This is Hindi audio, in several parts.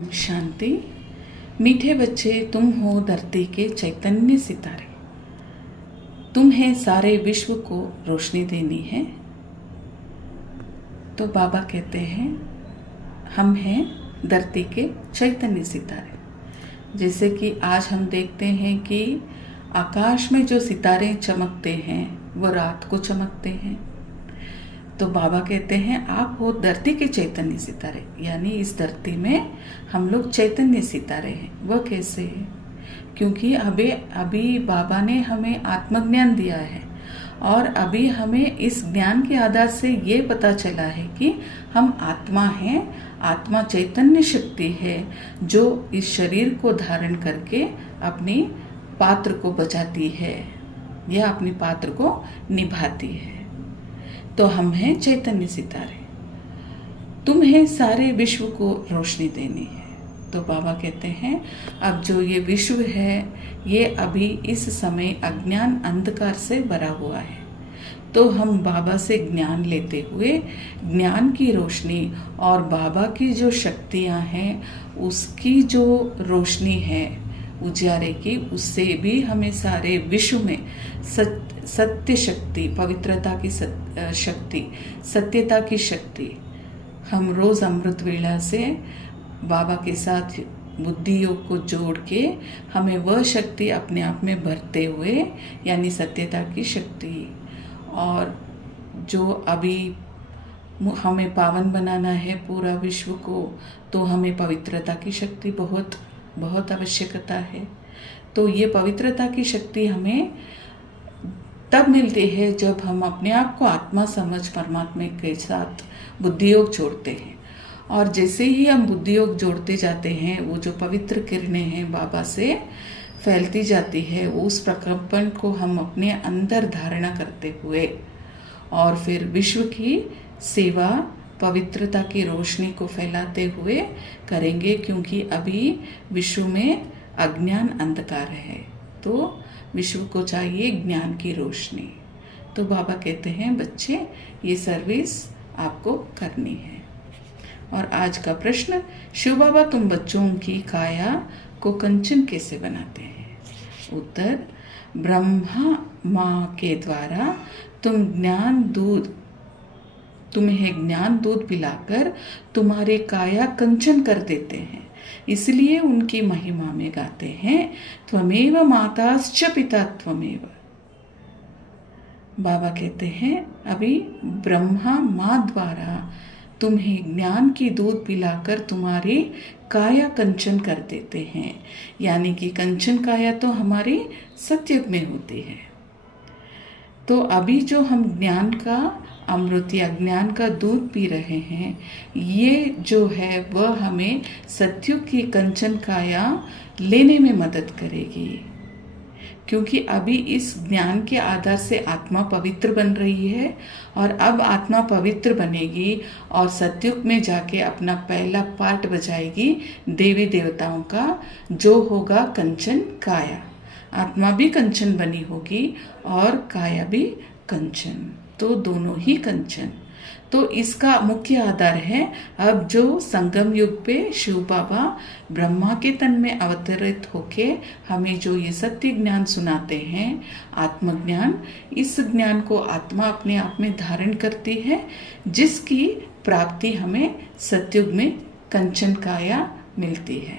शांति। मीठे बच्चे, तुम हो धरती के चैतन्य सितारे। तुम्हें सारे विश्व को रोशनी देनी है। तो बाबा कहते हैं हम हैं धरती के चैतन्य सितारे। जैसे कि आज हम देखते हैं कि आकाश में जो सितारे चमकते हैं वो रात को चमकते हैं। तो बाबा कहते हैं आप हो धरती के चैतन्य सितारे, यानी इस धरती में हम लोग चैतन्य सितारे हैं। वह कैसे है? क्योंकि अभी बाबा ने हमें आत्मज्ञान दिया है और अभी हमें इस ज्ञान के आधार से ये पता चला है कि हम आत्मा हैं। आत्मा चैतन्य शक्ति है जो इस शरीर को धारण करके अपनी पात्र को बचाती है या अपनी पात्र को निभाती है। तो हम हैं चैतन्य सितारे। तुम्हें सारे विश्व को रोशनी देनी है। तो बाबा कहते हैं अब जो ये विश्व है ये अभी इस समय अज्ञान अंधकार से भरा हुआ है। तो हम बाबा से ज्ञान लेते हुए ज्ञान की रोशनी और बाबा की जो शक्तियाँ हैं उसकी जो रोशनी है उजारे की, उससे भी हमें सारे विश्व में सत्य शक्ति, पवित्रता की शक्ति, सत्यता की शक्ति, हम रोज अमृत वेला से बाबा के साथ बुद्धि योग को जोड़ के हमें वह शक्ति अपने आप में भरते हुए, यानी सत्यता की शक्ति, और जो अभी हमें पावन बनाना है पूरा विश्व को, तो हमें पवित्रता की शक्ति बहुत बहुत आवश्यकता है। तो ये पवित्रता की शक्ति हमें तब मिलती है जब हम अपने आप को आत्मा समझ परमात्मा के साथ बुद्धि योग जोड़ते हैं। और जैसे ही हम बुद्धि योग जोड़ते जाते हैं वो जो पवित्र किरणें हैं बाबा से फैलती जाती है, उस प्रकंपन को हम अपने अंदर धारणा करते हुए और फिर विश्व की सेवा पवित्रता की रोशनी को फैलाते हुए करेंगे। क्योंकि अभी विश्व में अज्ञान अंधकार है तो विश्व को चाहिए ज्ञान की रोशनी। तो बाबा कहते हैं बच्चे ये सर्विस आपको करनी है। और आज का प्रश्न, शिव बाबा तुम बच्चों की काया को कंचन कैसे बनाते हैं? उत्तर, ब्रह्मा माँ के द्वारा तुम्हें ज्ञान दूध पिलाकर तुम्हारे काया कंचन कर देते हैं। इसलिए उनकी महिमा में गाते हैं त्वमेव माताश्च पिता त्वमेव। बाबा कहते हैं अभी ब्रह्मा माँ द्वारा तुम्हें ज्ञान की दूध पिलाकर तुम्हारी काया कंचन कर देते हैं, यानी कि कंचन काया तो हमारी सत्युग में होती है। तो अभी जो हम ज्ञान का अमृत या ज्ञान का दूध पी रहे हैं, ये जो है वह हमें सत्युग की कंचन काया लेने में मदद करेगी। क्योंकि अभी इस ज्ञान के आधार से आत्मा पवित्र बन रही है और अब आत्मा पवित्र बनेगी और सत्युग में जाके अपना पहला पार्ट बजाएगी देवी देवताओं का, जो होगा कंचन काया। आत्मा भी कंचन बनी होगी और काया भी कंचन, तो दोनों ही कंचन। तो इसका मुख्य आधार है अब जो संगम युग पे शिव बाबा ब्रह्मा के तन में अवतरित होके हमें जो ये सत्य ज्ञान सुनाते हैं, आत्मज्ञान, इस ज्ञान को आत्मा अपने आप में धारण करती है, जिसकी प्राप्ति हमें सत्युग में कंचन काया मिलती है।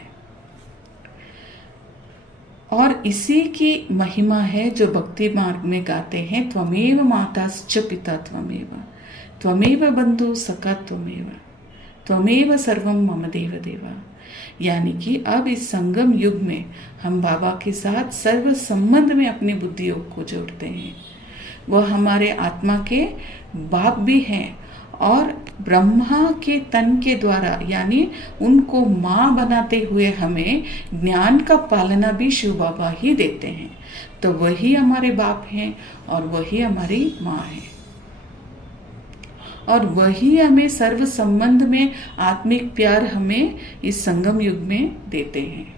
और इसी की महिमा है जो भक्ति मार्ग में गाते हैं त्वमेव माताश्च पिता त्वमेव, त्वमेव बंधु सखा त्वमेव, त्वमेव सर्वम मम देव देवा। यानी कि अब इस संगम युग में हम बाबा के साथ सर्व संबंध में अपनी बुद्धि योग को जोड़ते हैं। वह हमारे आत्मा के बाप भी हैं और ब्रह्मा के तन के द्वारा, यानी उनको माँ बनाते हुए हमें ज्ञान का पालना भी शिव बाबा ही देते हैं। तो वही हमारे बाप हैं और वही हमारी माँ है और वही हमें सर्व संबंध में आत्मिक प्यार हमें इस संगम युग में देते हैं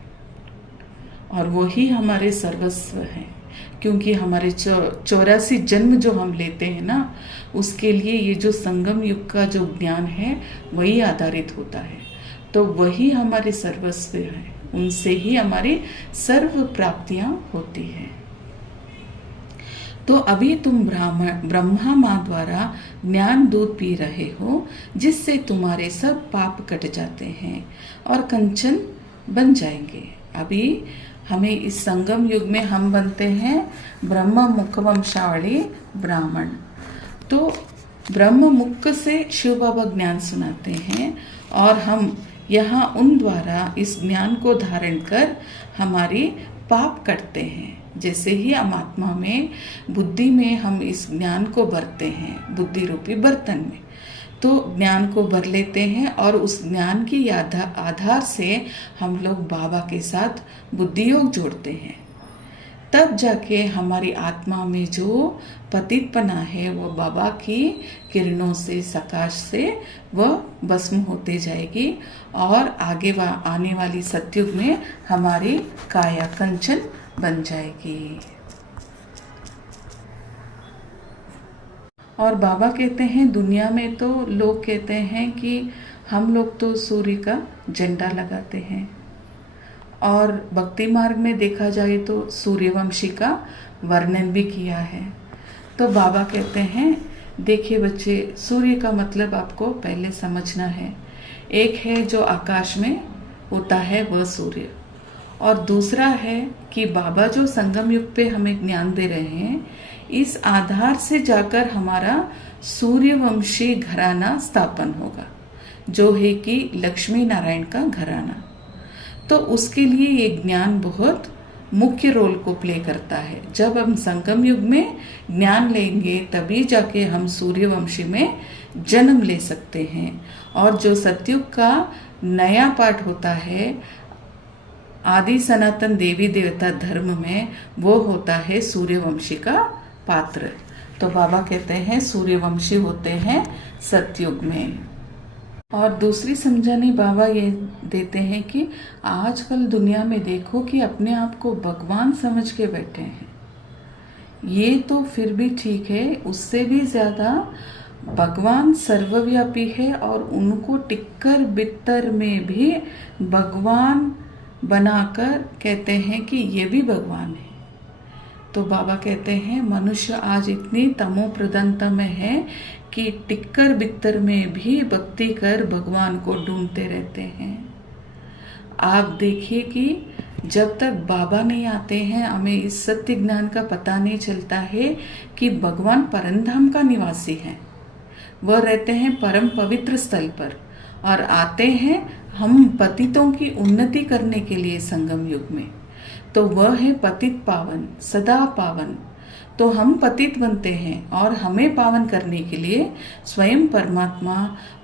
और वही हमारे सर्वस्व हैं। क्योंकि हमारे 84 जन्म जो हम लेते हैं ना, उसके लिए ये जो संगम युग का जो ज्ञान है वही आधारित होता है। तो वही हमारे सर्वस्व है, उनसे ही हमारी सर्व प्राप्तियां होती हैं। तो अभी तुम ब्रह्मा माँ द्वारा ज्ञान दूध पी रहे हो, जिससे तुम्हारे सब पाप कट जाते हैं और कंचन बन जाएंगे। अभी हमें इस संगम युग में हम बनते हैं ब्रह्म मुख वंशावली ब्राह्मण। तो ब्रह्म मुख से शिव बाबा ज्ञान सुनाते हैं और हम यहाँ उन द्वारा इस ज्ञान को धारण कर हमारी पाप कटते हैं। जैसे ही हम आत्मा में बुद्धि में हम इस ज्ञान को भरते हैं, बुद्धि रूपी बर्तन में, तो ज्ञान को भर लेते हैं और उस ज्ञान की आधार से हम लोग बाबा के साथ बुद्धि योग जोड़ते हैं। तब जाके हमारी आत्मा में जो पतितपना है वो बाबा की किरणों से, सकाश से वह भस्म होते जाएगी और आगे आने वाली सतयुग में हमारी काया कंचन बन जाएगी। और बाबा कहते हैं दुनिया में तो लोग कहते हैं कि हम लोग तो सूर्य का झंडा लगाते हैं, और भक्ति मार्ग में देखा जाए तो सूर्यवंशी का वर्णन भी किया है। तो बाबा कहते हैं देखिए बच्चे, सूर्य का मतलब आपको पहले समझना है। एक है जो आकाश में होता है वह सूर्य, और दूसरा है कि बाबा जो संगम युग पे हमें ज्ञान दे रहे हैं, इस आधार से जाकर हमारा सूर्यवंशी घराना स्थापन होगा, जो है कि लक्ष्मी नारायण का घराना। तो उसके लिए ये ज्ञान बहुत मुख्य रोल को प्ले करता है। जब हम संगम युग में ज्ञान लेंगे तभी जाके हम सूर्यवंशी में जन्म ले सकते हैं। और जो सतयुग का नया पाठ होता है आदि सनातन देवी देवता धर्म में, वो होता है सूर्यवंशी का पात्र। तो बाबा कहते हैं सूर्यवंशी होते हैं सतयुग में। और दूसरी समझानी बाबा ये देते हैं कि आजकल दुनिया में देखो कि अपने आप को भगवान समझ के बैठे हैं। ये तो फिर भी ठीक है, उससे भी ज़्यादा भगवान सर्वव्यापी है और उनको टिक्कर बित्तर में भी भगवान बनाकर कहते हैं कि ये भी भगवान है। तो बाबा कहते हैं मनुष्य आज इतनी तमो प्रधानता में है कि टिक्कर बित्तर में भी भक्ति कर भगवान को ढूंढते रहते हैं। आप देखिए कि जब तक बाबा नहीं आते हैं हमें इस सत्य ज्ञान का पता नहीं चलता है कि भगवान परमधाम का निवासी है, वह रहते हैं परम पवित्र स्थल पर, और आते हैं हम पतितों की उन्नति करने के लिए संगम युग में। तो वह है पतित पावन, सदा पावन। तो हम पतित बनते हैं और हमें पावन करने के लिए स्वयं परमात्मा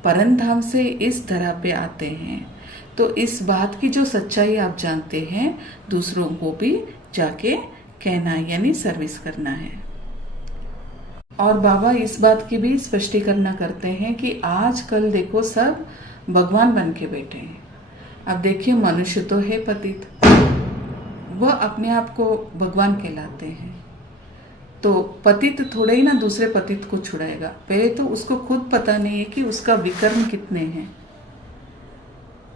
परमधाम से इस धरा पे आते हैं। तो इस बात की जो सच्चाई आप जानते हैं, दूसरों को भी जाके कहना यानी सर्विस करना है। और बाबा इस बात की भी स्पष्टीकरण करते हैं कि आजकल देखो सब भगवान बन के बैठे हैं। अब देखिए मनुष्य तो है पतित, वह अपने आप को भगवान कहलाते हैं। तो पतित थोड़े ही ना दूसरे पतित को छुड़ाएगा, पहले तो उसको खुद पता नहीं है कि उसका विकर्म कितने हैं।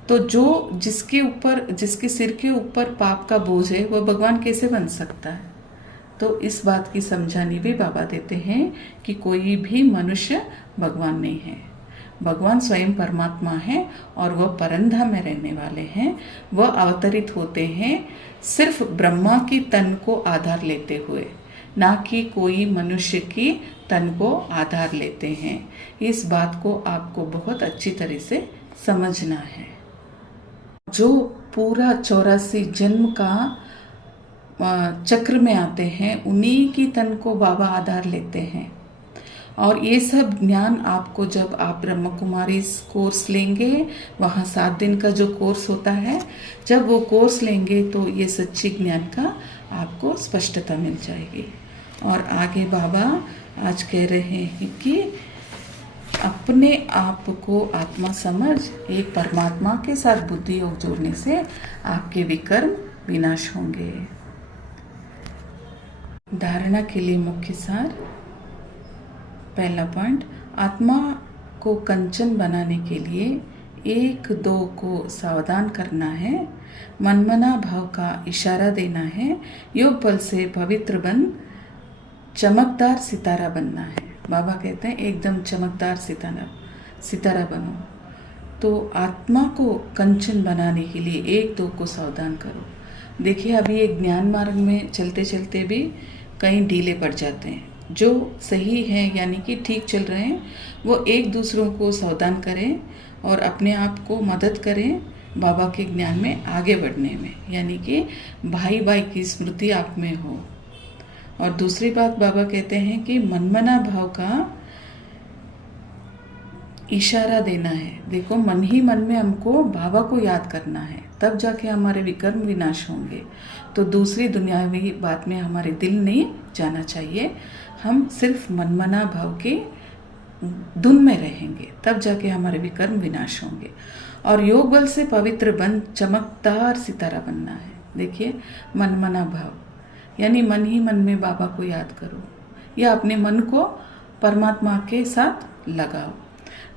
तो जो जिसके सिर के ऊपर पाप का बोझ है वह भगवान कैसे बन सकता है। तो इस बात की समझानी भी बाबा देते हैं कि कोई भी मनुष्य भगवान नहीं है, भगवान स्वयं परमात्मा है और वह परमधाम में रहने वाले हैं। वह अवतरित होते हैं सिर्फ ब्रह्मा की तन को आधार लेते हुए, ना कि कोई मनुष्य की तन को आधार लेते हैं। इस बात को आपको बहुत अच्छी तरह से समझना है। जो पूरा 84 जन्म का चक्र में आते हैं उन्हीं की तन को बाबा आधार लेते हैं। और ये सब ज्ञान आपको जब आप ब्रह्म कुमारी कोर्स लेंगे, वहाँ 7 दिन का जो कोर्स होता है, जब वो कोर्स लेंगे तो ये सच्ची ज्ञान का आपको स्पष्टता मिल जाएगी। और आगे बाबा आज कह रहे हैं कि अपने आप को आत्मा समझ एक परमात्मा के साथ बुद्धि योग जोड़ने से आपके विकर्म विनाश होंगे। धारणा के लिए मुख्य सार। पहला पॉइंट, आत्मा को कंचन बनाने के लिए एक दो को सावधान करना है, मनमना भाव का इशारा देना है, योग बल से पवित्र बन चमकदार सितारा बनना है। बाबा कहते हैं एकदम चमकदार सितारा बनो। तो आत्मा को कंचन बनाने के लिए एक दो को सावधान करो। देखिए अभी एक ज्ञान मार्ग में चलते चलते भी कहीं ढीले पड़ जाते हैं। जो सही है यानी कि ठीक चल रहे हैं वो एक दूसरों को सावधान करें और अपने आप को मदद करें बाबा के ज्ञान में आगे बढ़ने में, यानी कि भाई भाई की स्मृति आप में हो। और दूसरी बात बाबा कहते हैं कि मनमना भाव का इशारा देना है। देखो मन ही मन में हमको बाबा को याद करना है, तब जाके हमारे विकर्म विनाश होंगे। तो दूसरी दुनियावी बात में हमारे दिल नहीं जाना चाहिए, हम सिर्फ मनमना भाव के धुन में रहेंगे, तब जाके हमारे विकर्म विनाश होंगे। और योग बल से पवित्र बन चमकदार सितारा बनना है। देखिए मनमना भाव यानी मन ही मन में बाबा को याद करो या अपने मन को परमात्मा के साथ लगाओ।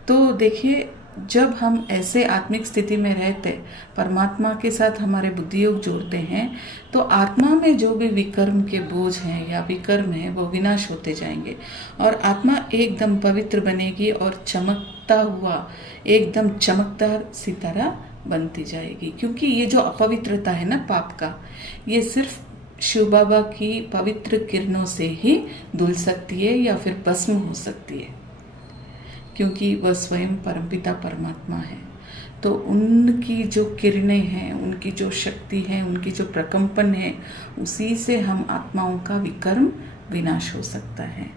तो देखिए जब हम ऐसे आत्मिक स्थिति में रहते, परमात्मा के साथ हमारे बुद्धि योग जोड़ते हैं, तो आत्मा में जो भी विकर्म के बोझ हैं या विकर्म हैं वो विनाश होते जाएंगे और आत्मा एकदम पवित्र बनेगी और चमकता हुआ एकदम चमकदार सितारा बनती जाएगी। क्योंकि ये जो अपवित्रता है ना पाप का, ये सिर्फ शिव बाबा की पवित्र किरणों से ही धुल सकती है या फिर भस्म हो सकती है, क्योंकि वह स्वयं परमपिता परमात्मा है। तो उनकी जो किरणें हैं, उनकी जो शक्ति है, उनकी जो प्रकंपन है, उसी से हम आत्माओं का विकर्म विनाश हो सकता है।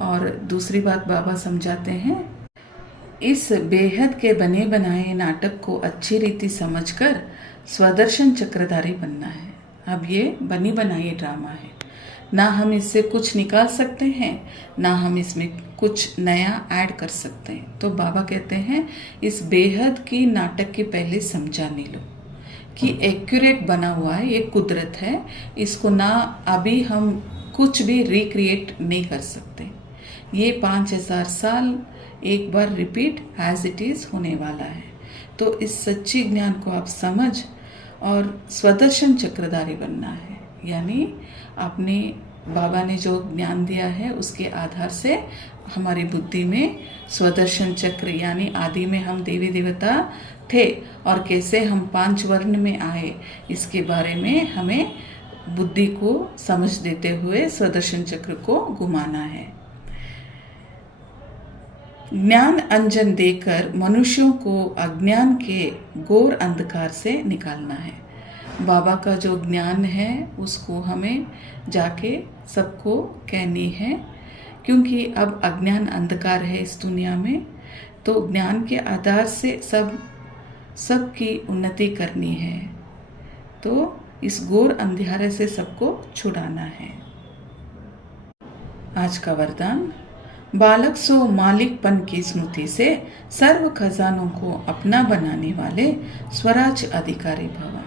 और दूसरी बात बाबा समझाते हैं, इस बेहद के बने बनाए नाटक को अच्छी रीति समझकर स्वदर्शन चक्रधारी बनना है। अब ये बनी बनाई ड्रामा है, ना हम इससे कुछ निकाल सकते हैं, ना हम इसमें कुछ नया ऐड कर सकते हैं। तो बाबा कहते हैं इस बेहद की नाटक की पहले समझाने लो कि एक्यूरेट बना हुआ है, ये कुदरत है, इसको ना अभी हम कुछ भी रिक्रिएट नहीं कर सकते। ये 5000 साल एक बार रिपीट एज इट इज होने वाला है। तो इस सच्ची ज्ञान को आप समझ और स्वदर्शन चक्रधारी बनना है, यानी आपने बाबा ने जो ज्ञान दिया है उसके आधार से हमारी बुद्धि में स्वदर्शन चक्र, यानी आदि में हम देवी देवता थे और कैसे हम 5 वर्ण में आए, इसके बारे में हमें बुद्धि को समझ देते हुए स्वदर्शन चक्र को घुमाना है। ज्ञान अंजन देकर मनुष्यों को अज्ञान के घोर अंधकार से निकालना है। बाबा का जो ज्ञान है उसको हमें जाके सबको कहनी है, क्योंकि अब अज्ञान अंधकार है इस दुनिया में। तो ज्ञान के आधार से सबकी उन्नति करनी है। तो इस घोर अंधेरे से सबको छुड़ाना है। आज का वरदान, बालक सो मालिकपन की स्मृति से सर्व खजानों को अपना बनाने वाले स्वराज अधिकारी भव।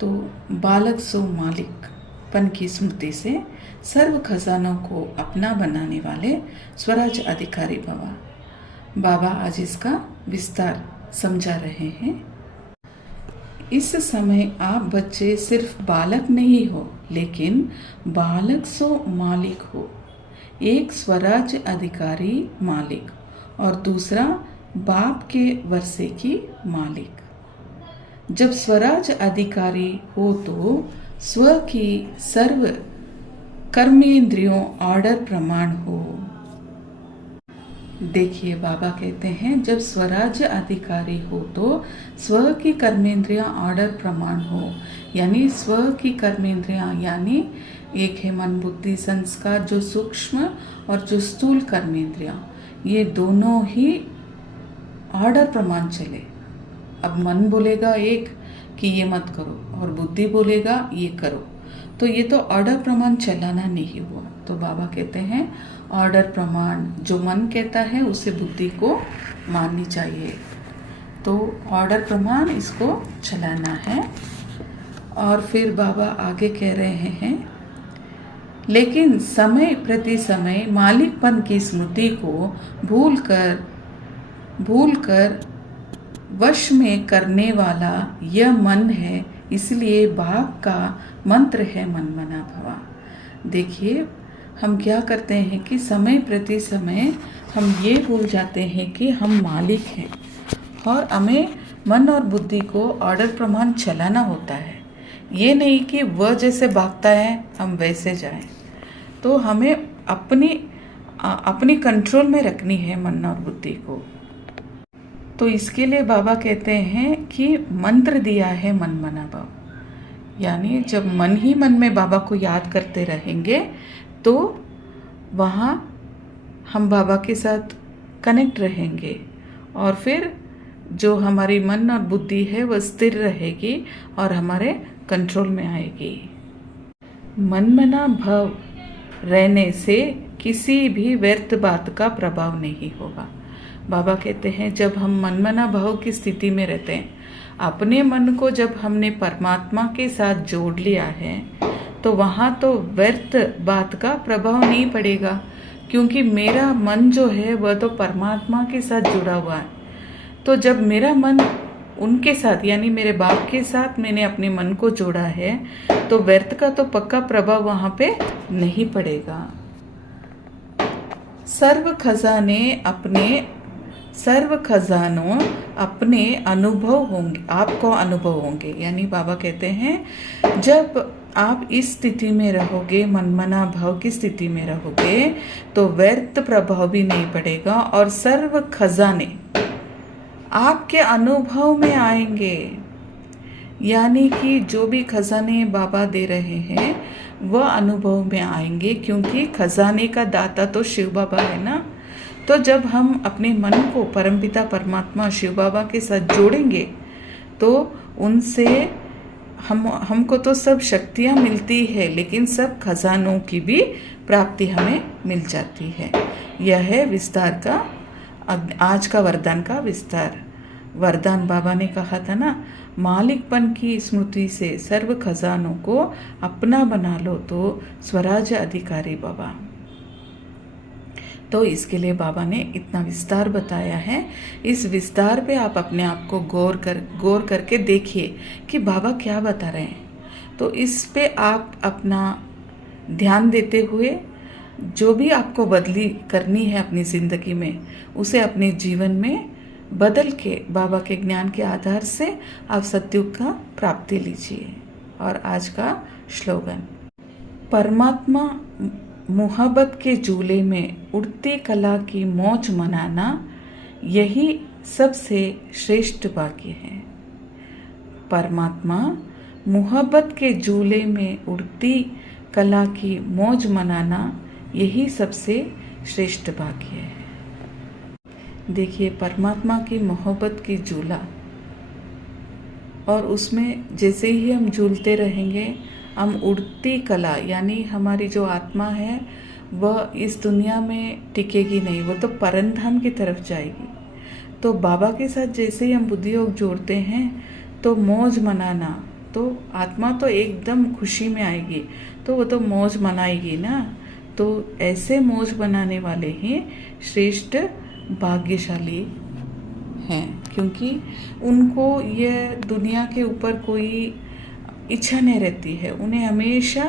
तो बालक सो मालिकपन की स्मृति से सर्व खजानों को अपना बनाने वाले स्वराज अधिकारी भव। बाबा आज इसका विस्तार समझा रहे हैं। इस समय आप बच्चे सिर्फ बालक नहीं हो, लेकिन बालक सो मालिक हो। एक स्वराज अधिकारी मालिक और दूसरा बाप के वर्षे की मालिक। जब स्वराज अधिकारी हो तो स्व की सर्व कर्मेंद्रियों ऑर्डर प्रमाण हो। देखिए बाबा कहते हैं जब स्वराज अधिकारी हो तो स्व की कर्मेंद्रियां ऑर्डर प्रमाण हो, यानी स्व की कर्मेंद्रियां यानी एक है मन बुद्धि संस्कार, जो सूक्ष्म और जो स्थूल कर्मेंद्रियां, ये दोनों ही ऑर्डर प्रमाण चले। अब मन बोलेगा एक कि ये मत करो और बुद्धि बोलेगा ये करो, तो ये तो ऑर्डर प्रमाण चलाना नहीं हुआ। तो बाबा कहते हैं ऑर्डर प्रमाण जो मन कहता है उसे बुद्धि को माननी चाहिए। तो ऑर्डर प्रमाण इसको चलाना है। और फिर बाबा आगे कह रहे हैं, लेकिन समय प्रति समय मालिकपन की स्मृति को भूलकर वश में करने वाला यह मन है, इसलिए बाघ का मंत्र है मन मना भवा। देखिए, हम क्या करते हैं कि समय प्रति समय हम ये भूल जाते हैं कि हम मालिक हैं और हमें मन और बुद्धि को ऑर्डर प्रमाण चलाना होता है। ये नहीं कि वह जैसे भागता है हम वैसे जाएं। तो हमें अपनी कंट्रोल में रखनी है मन और बुद्धि को। तो इसके लिए बाबा कहते हैं कि मंत्र दिया है मन मना भव, यानी जब मन ही मन में बाबा को याद करते रहेंगे तो वहाँ हम बाबा के साथ कनेक्ट रहेंगे और फिर जो हमारी मन और बुद्धि है वह स्थिर रहेगी और हमारे कंट्रोल में आएगी। मन मना भव रहने से किसी भी व्यर्थ बात का प्रभाव नहीं होगा। बाबा कहते हैं जब हम मनमना भाव की स्थिति में रहते हैं, अपने मन को जब हमने परमात्मा के साथ जोड़ लिया है तो वहाँ तो व्यर्थ बात का प्रभाव नहीं पड़ेगा, क्योंकि मेरा मन जो है वह तो परमात्मा के साथ जुड़ा हुआ है। तो जब मेरा मन उनके साथ यानी मेरे बाप के साथ मैंने अपने मन को जोड़ा है तो व्यर्थ का तो पक्का प्रभाव वहाँ पे नहीं पड़ेगा। सर्व खजानों अपने अनुभव होंगे, आपको अनुभव होंगे। यानी बाबा कहते हैं जब आप इस स्थिति में रहोगे, मनमना भाव की स्थिति में रहोगे तो व्यर्थ प्रभाव भी नहीं पड़ेगा और सर्व खजाने आपके अनुभव में आएंगे। यानी कि जो भी खजाने बाबा दे रहे हैं वह अनुभव में आएंगे, क्योंकि खजाने का दाता तो शिव बाबा है ना। तो जब हम अपने मन को परमपिता परमात्मा शिव बाबा के साथ जोड़ेंगे तो उनसे हमको तो सब शक्तियाँ मिलती है, लेकिन सब खजानों की भी प्राप्ति हमें मिल जाती है। यह है विस्तार का आज का वरदान का विस्तार। वरदान बाबा ने कहा था ना, मालिकपन की स्मृति से सर्व खजानों को अपना बना लो तो स्वराज्य अधिकारी बाबा। तो इसके लिए बाबा ने इतना विस्तार बताया है। इस विस्तार पे आप अपने आप को गौर करके देखिए कि बाबा क्या बता रहे हैं। तो इस पे आप अपना ध्यान देते हुए जो भी आपको बदली करनी है अपनी ज़िंदगी में, उसे अपने जीवन में बदल के बाबा के ज्ञान के आधार से आप सत्युग का प्राप्ति लीजिए। और आज का श्लोगन, परमात्मा मोहब्बत के झूले में उड़ती कला की मौज मनाना यही सबसे श्रेष्ठ भाग्य है। परमात्मा मोहब्बत के झूले में उड़ती कला की मौज मनाना यही सबसे श्रेष्ठ भाग्य है। देखिए, परमात्मा की मोहब्बत की झूला, और उसमें जैसे ही हम झूलते रहेंगे हम उड़ती कला यानी हमारी जो आत्मा है वह इस दुनिया में टिकेगी नहीं, वो तो परमधाम की तरफ जाएगी। तो बाबा के साथ जैसे ही हम बुद्धि योग जोड़ते हैं तो मौज मनाना, तो आत्मा तो एकदम खुशी में आएगी, तो वो तो मौज मनाएगी ना। तो ऐसे मौज बनाने वाले ही श्रेष्ठ भाग्यशाली हैं, क्योंकि उनको ये दुनिया के ऊपर कोई इच्छा नहीं रहती है। उन्हें हमेशा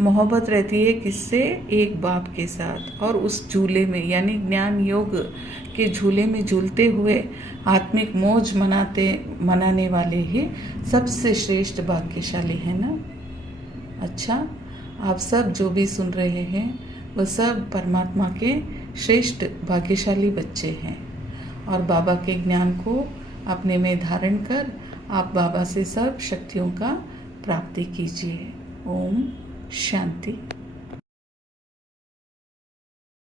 मोहब्बत रहती है किससे? एक बाप के साथ। और उस झूले में यानी ज्ञान योग के झूले में झूलते हुए आत्मिक मौज मनाने वाले ही सबसे श्रेष्ठ भाग्यशाली है ना। अच्छा, आप सब जो भी सुन रहे हैं वह सब परमात्मा के श्रेष्ठ भाग्यशाली बच्चे हैं और बाबा के ज्ञान को अपने में धारण कर आप बाबा से सब शक्तियों का प्राप्ति कीजिए। ओम शांति।